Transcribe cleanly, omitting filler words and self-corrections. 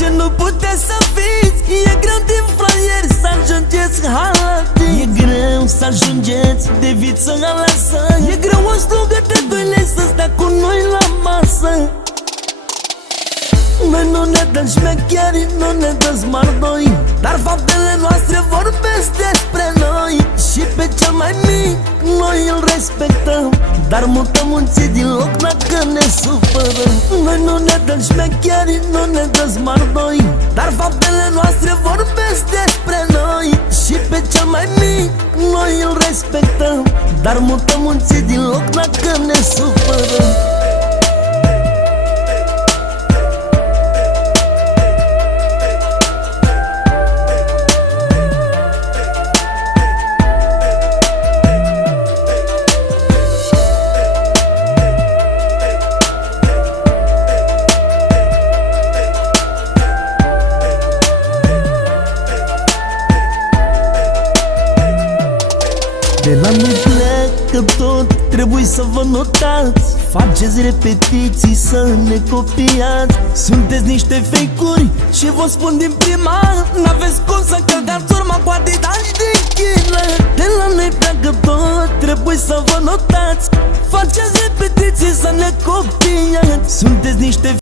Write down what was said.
ce nu puteți să fiți. E greu din fraieri să ajungeți halati. E greu să ajungeți de viță alasă. E greu o strugă de 2 lei să stea cu noi la masă. Noi nu ne dăm șmecheri, nu ne dăm smardoi, dar faptele noastre vorbesc despre noi. Și pe cel mai mic noi îl respectăm, dar mutăm munții din loc dacă ne supărăm. Noi nu ne dăm șmecheri, nu ne dăm smardoi, dar faptele noastre vorbesc despre noi. Și pe cel mai mic noi îl respectăm, dar mutăm munții din loc dacă ne supărăm. De la noi plecă tot, trebuie să vă notați. Faceți repetiții să ne copiați. Sunteți niște fake-uri și vă spun din prima, n-aveți cum să călcați urma cu Adidas de chină. De la noi pleacă tot, trebuie să vă notați. Faceți repetiții să ne copiați. Sunteți niște